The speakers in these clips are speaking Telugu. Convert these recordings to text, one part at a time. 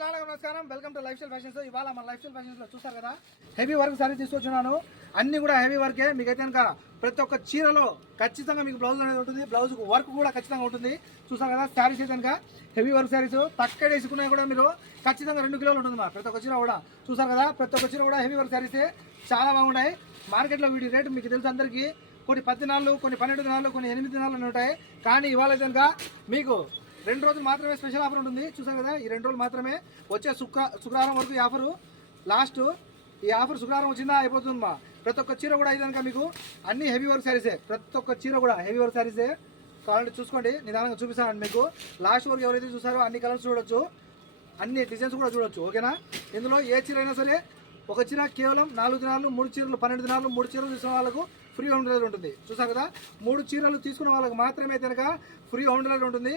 నమస్కారం, welcome to life style fashions. ఇవాళ మన లైఫ్ స్టైల్ ఫ్యాషన్స్ లో చూసారు కదా, హెవీ వర్క్ సారీ తీసుకొచ్చున్నాను. అన్ని కూడా హెవీ వర్కే. మీకైతే కనుక ప్రతి ఒక్క చీరలో ఖచ్చితంగా మీకు బ్లౌజ్ అనేది ఉంటుంది, బ్లౌజ్ వర్క్ కూడా ఖచ్చితంగా ఉంటుంది. చూసారు కదా, శారీస్ అయితే కనుక హెవీ వర్క్ శారీస్ తక్కువ వేసుకున్నా కూడా మీరు ఖచ్చితంగా 2 కిలోలు ఉంటుంది మా ప్రతి ఒక్క చీర కూడా. చూసారు కదా, ప్రతి ఒక్క చీర కూడా హెవీ వర్క్ శారీసే చాలా బాగున్నాయి. మార్కెట్లో వీటి రేటు మీకు తెలుసు అందరికీ. కొన్ని 10 దినాలు, కొన్ని 12 దినాలు, కొన్ని 8 దినాలు ఉంటాయి. కానీ ఇవాళ అయితే కనుక మీకు 2 రోజులు మాత్రమే స్పెషల్ ఆఫర్ ఉంటుంది. చూసారు కదా, ఈ 2 రోజులు మాత్రమే. వచ్చే శుక్రవారం వరకు ఈ ఆఫరు లాస్ట్. ఈ ఆఫర్ శుక్రవారం వచ్చిందా అయిపోతుంది మా. ప్రతి ఒక్క చీర కూడా అయితే కనుక మీకు అన్ని హెవీ వర్క్ శారీసే. ప్రతి ఒక్క చీర కూడా హెవీ వర్క్ శారీసే. కావాలంటే చూసుకోండి, నిదానంగా చూపిస్తాను మీకు. లాస్ట్ వరకు ఎవరైతే చూసారో అన్ని కలర్స్ చూడొచ్చు, అన్ని డిజైన్స్ కూడా చూడొచ్చు. ఓకేనా, ఇందులో ఏ చీర అయినా సరే ఒక చీర కేవలం 4 దినాలు, 3 చీరలు 12 దినాలు, 3 చీరలు తీసుకున్న వాళ్ళకు ఫ్రీ హోమ్ డెలివరీ ఉంటుంది. చూసారు కదా, 3 చీరలు తీసుకున్న వాళ్ళకి మాత్రమే కనుక ఫ్రీ హోమ్ డెలివరీ ఉంటుంది.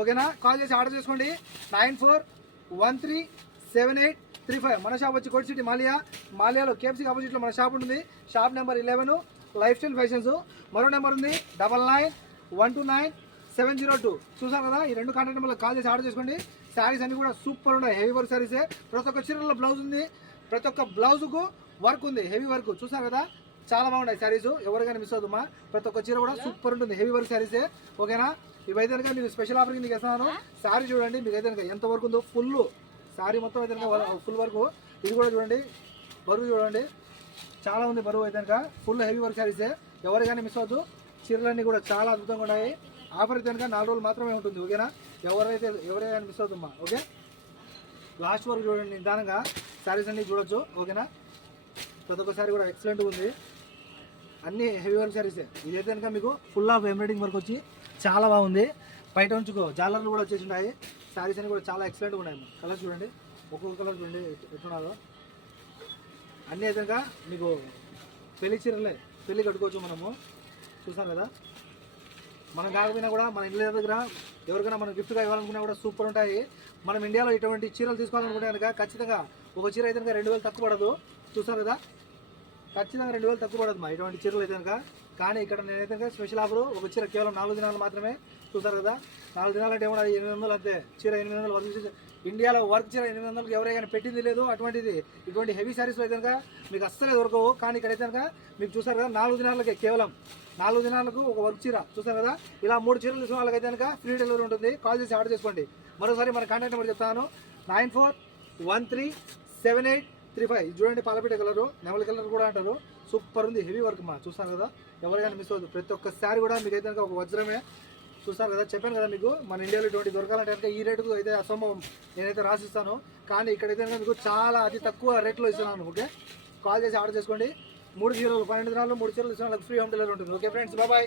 ఓకేనా, కాల్ చేసి ఆర్డర్ చేసుకోండి. 94137835. మన షాప్ వచ్చి కోటి సిటీ మాలియాలో కేఎఫ్సీకి ఆపోజిట్లో మన షాప్ ఉంటుంది. Shop number 11 life style fashions. మరో నెంబర్ ఉంది 99129702. చూసారు కదా, ఈ 2 కాంటాక్ట్ నెంబర్లో కాల్ చేసి ఆర్డర్ చేసుకోండి. శారీస్ అన్ని కూడా సూపర్ ఉన్నాయి, హెవీ వర్క్ శారీసే. ప్రతి ఒక్క చీరలో బ్లౌజ్ ఉంది, ప్రతి ఒక్క బ్లౌజ్కు వర్క్ ఉంది, హెవీ వర్క్. చూసారు కదా, చాలా బాగున్నాయి శారీస్. ఎవరికైనా మిస్ అవుతుందా, ప్రతి ఒక్క చీర కూడా సూపర్ ఉంటుంది, హెవీ వర్క్ శారీసే. ఓకేనా, ఇవైతే కనుక మీకు స్పెషల్ ఆఫర్కి మీకు ఇస్తున్నాను. శారీ చూడండి, మీకు అయితే కనుక ఎంత వర్క్ ఉందో, ఫుల్ శారీ మొత్తం అయితే కనుక ఫుల్ వర్క్. ఇది కూడా చూడండి, బరువు చూడండి, చాలా ఉంది బరువు. అయితే కనుక ఫుల్ హెవీ వర్క్ శారీసే. ఎవరికైనా మిస్ అవ్వద్దు, చీరలన్నీ కూడా చాలా అద్భుతంగా ఉన్నాయి. ఆఫర్ అయితే కనుక 4 రోజులు మాత్రమే ఉంటుంది. ఓకేనా, ఎవరైనా మిస్ అవుతుందా. ఓకే, లాస్ట్ వరకు చూడండి, నిదానంగా శారీస్ అన్ని చూడొచ్చు. ఓకేనా, ప్రతి ఒక్క శారీ కూడా ఎక్సలెంట్ ఉంది, అన్ని హెవీ వర్క్ శారీసే. ఇదైతే కనుక మీకు ఫుల్ ఆఫ్ ఎంబ్రాయిడింగ్ వర్క్ వచ్చి చాలా బాగుంది. బయట ఉంచుకో జాలర్లు కూడా వచ్చేసి ఉన్నాయి. శారీస్ అన్ని కూడా చాలా ఎక్సలెంట్గా ఉన్నాయి. కలర్స్ చూడండి, ఒక్కొక్క కలర్ చూడండి ఎట్లున్నారో. అన్నీ అయితే కనుక మీకు పెళ్లి చీరలే, పెళ్లి కట్టుకోవచ్చు మనము. చూసాం కదా, మనం కాకపోయినా కూడా మన ఇంటి దగ్గర ఎవరికైనా మనం గిఫ్ట్గా ఇవ్వాలనుకున్నా కూడా సూపర్ ఉంటాయి. మనం ఇండియాలో ఇటువంటి చీరలు తీసుకోవాలనుకుంటే కనుక ఖచ్చితంగా ఒక చీర అయితే కనుక 2000 తక్కువ పడదు. చూసారు కదా, ఖచ్చితంగా 2000 తక్కువ పడదు మా ఇటువంటి చీరలు అయితే కనుక. కానీ ఇక్కడ నేనైతే కనుక స్పెషల్ ఆఫర్, ఒక చీర కేవలం 4 దినాలు మాత్రమే. చూసారు కదా, 4 దినాలు అంటే ఏమన్నా 800 అంతే. చీర 800 వర్క్, ఇండియాలో వర్క్ చీర 800కి ఎవరైనా పెట్టింది లేదు. అటువంటిది ఇటువంటి హెవీ శారీస్లో అయితే కనుక మీకు అస్సలే దొరకవు. కానీ ఇక్కడైతే కనుక మీకు చూసారు కదా, 4 దినాలకే, కేవలం 4 దినాలకు ఒక వర్క్ చీర. చూసారు కదా, ఇలా 3 చీరలు తీసుకున్న వాళ్ళకైతే కనుక ఫ్రీ డెలివరీ ఉంటుంది. కాల్ చేసి ఆర్డర్ చేసుకోండి. మరోసారి మన కాంటాక్ట్ నెంబర్ చెప్తాను, 94137835. చూడండి, పాలపీట కలరు, నెమలి కలర్ కూడా అంటారు. సూపర్ ఉంది, హెవీ వర్క్ మా. చూసారు కదా, ఎవరికైనా మిస్ అవ్వదు. ప్రతి ఒక్క శారీ కూడా మీకు అయితే కనుక ఒక వజ్రమే. చూసారు కదా, చెప్పాను కదా మీకు, మన ఇండియాలో ఇటువంటి దొరకాలంటే కనుక ఈ రేటుకు అయితే అసంభవం. నేనైతే రాసిస్తాను, కానీ ఇక్కడైతే కనుక మీకు చాలా అతి తక్కువ రేట్లో ఇస్తున్నాను. ఓకే, కాల్ చేసి ఆర్డర్ చేసుకోండి. 3 చీరలు 12 దినాలు, 3 చీరలు ఇస్తున్న వాళ్ళకి ఫ్రీ హోమ్ డెలివరీ ఉంటుంది. Okay friends, bye.